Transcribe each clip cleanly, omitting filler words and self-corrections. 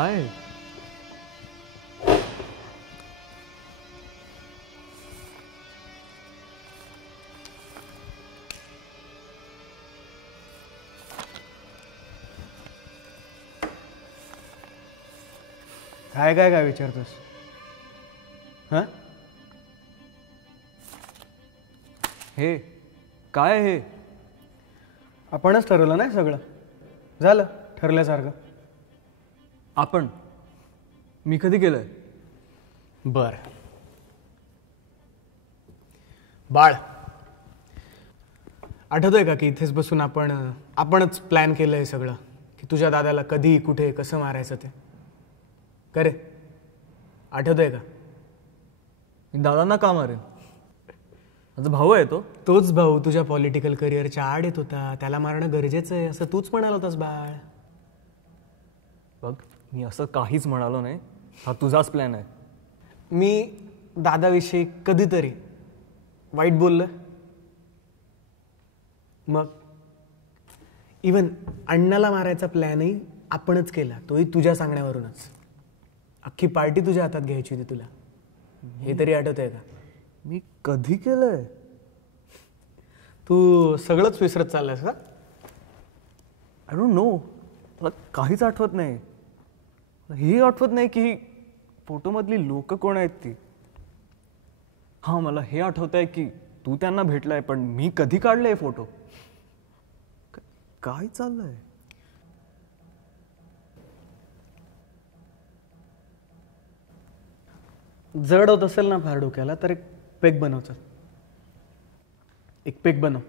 काय? काय काय काय विचारतोस? हां, हे काय? हे आपणच ठरवलं नाही सगळं, झालं ठरल्यासारखं. आपण? मी कधी केलंय? बर बाळ, आठवतंय का की इथेच बसून आपणच प्लॅन केलंय सगळं, की तुझ्या दादाला कधी कुठे कसं मारायचं ते? करे आठवतंय का? मी दादांना का मारेन? माझा भाऊ आहे तो. तोच भाऊ तुझ्या पॉलिटिकल करिअरच्या आड येत होता, त्याला मारणं गरजेचं आहे असं तूच म्हणाल होतास बाळ. बघ, मी असं काहीच म्हणालो नाही. हा तुझाच प्लॅन आहे. मी दादाविषयी कधीतरी वाईट बोललं? मग इवन अण्णाला मारायचा प्लॅनही आपणच केला, तोही तुझ्या सांगण्यावरूनच. अख्खी पार्टी तुझ्या हातात घ्यायची होती तुला, हे तरी आठवतंय का? मी कधी केलंय? तू सगळंच विसरत चाललायस का? I don't know. मला काहीच आठवत नाही. हे आठवत नाही की फोटोमधली लोक कोण आहेत ती. हां, मला हे आठवत आहे की तू त्यांना भेटलाय, पण मी कधी काढले फोटो? काय चाललंय? जड होत असेल ना फार डोक्याला, तर एक पेग बनवचं. एक पेग बनव.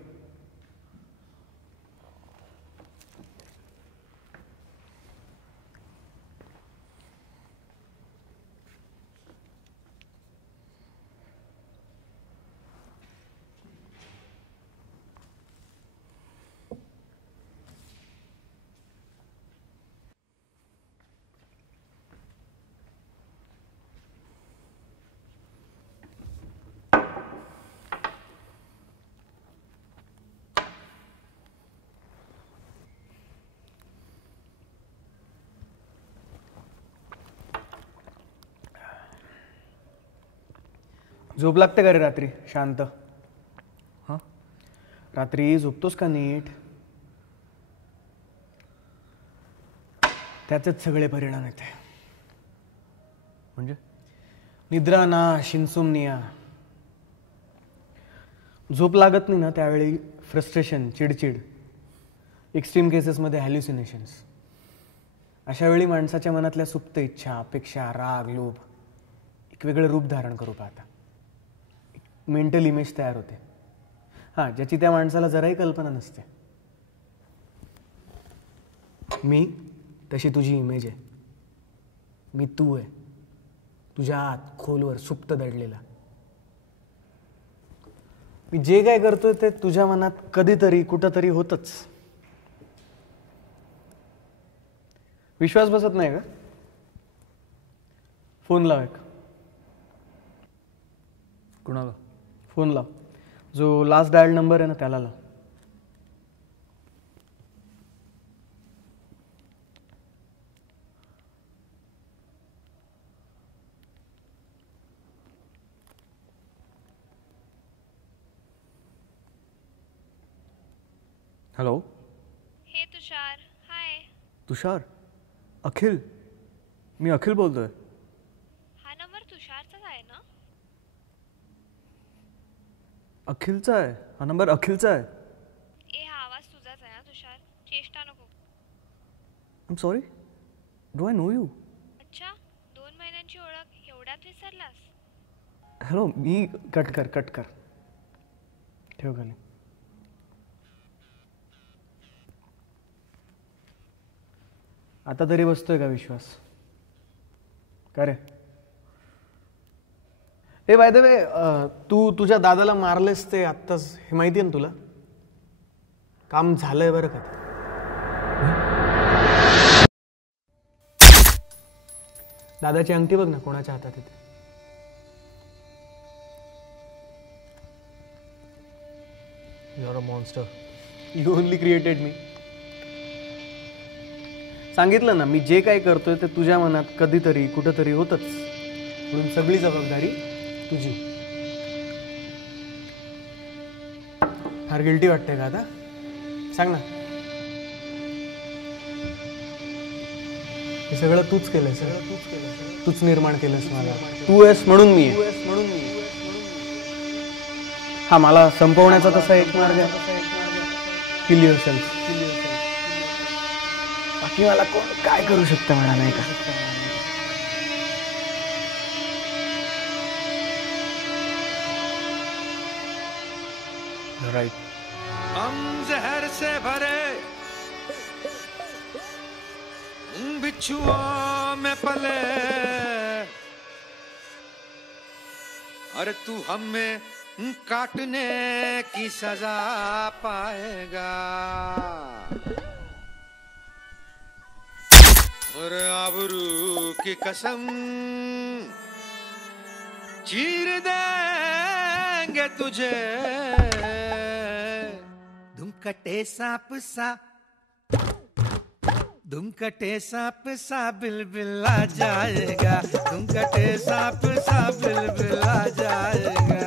झोप लागते का रे रात्री शांत? हां, रात्री झोपतोस का नीट? त्याचेच सगळे परिणाम येते. म्हणजे? निद्रा नाश, इन्सोमनिया. झोप लागत नाही ना त्यावेळी फ्रस्ट्रेशन, चिडचिड, एक्स्ट्रीम केसेसमध्ये हॅल्युसिनेशन्स. अशा वेळी माणसाच्या मनातल्या सुप्त इच्छा, अपेक्षा, राग, लोभ एक वेगळं रूप धारण करू पाहता. मेंटल इमेज तयार होते. हां, ज्याची त्या माणसाला जराही कल्पना नसते. मी तशी तुझी इमेज आहे. मी तू आहे, तुझ्या आत खोलवर सुप्त दडलेला. मी जे काय करतोय ते तुझ्या मनात कधीतरी कुठंतरी होतच. विश्वास बसत नाही का? फोन लाव एक. कुणाला? फोन लाव. जो लास्ट डायल नंबर आहे ना त्याला लाव. हॅलो. हे तुषार, हाय. तुषार? अखिल. मी अखिल बोलतोय. हा नंबर तुषारचाच आहे ना? अखिलचा आहे हा नंबर. अखिलचा आहे. ए, हा आवाज तुझाच आहे ना तुषार? चेष्टा नको. I am sorry. Do I know you? अच्छा, 2 महिन्यांची ओळख एवढ्यात विसरलास? हॅलो. मी कट कर. ठेव खाली. आता तरी बसतोय का विश्वास? का रे? हे बाय द वे, तू तुझ्या दादाला मारलेस ते आत्ताच, हे माहिती आहे ना तुला? काम झालंय बरं का? दादाची अंगठी बघ ना कोणाच्या हातात येते. You are a monster. You only created मी. सांगितलं ना, मी जे काही करतोय ते तुझ्या मनात कधीतरी कुठंतरी होतच, म्हणून सगळी जबाबदारी तुझी. फार गिल्टी वाटते का आता? सांग ना. हे सगळं तूच केलंय, तूच निर्माण केलंस मला. तू आहेस म्हणून मी आहे. हा, मला संपवण्याचा तसा एक मार्ग आहे, किल युअरसेल्फ. बाकी मला कोण काय करू शकतं म्हणा, नाही का? राईट. हम जहर से भरे बिच्छुओं में पले, अरे तू हमें काटने की सजा पाएगा. और आबरू की कसम चीर देंगे तुझे. तुम कटे सांप सा, तुम कटे सांप सा बिलबिला जाएगा. तुम कटे सांप सा बिलबिला जाएगा.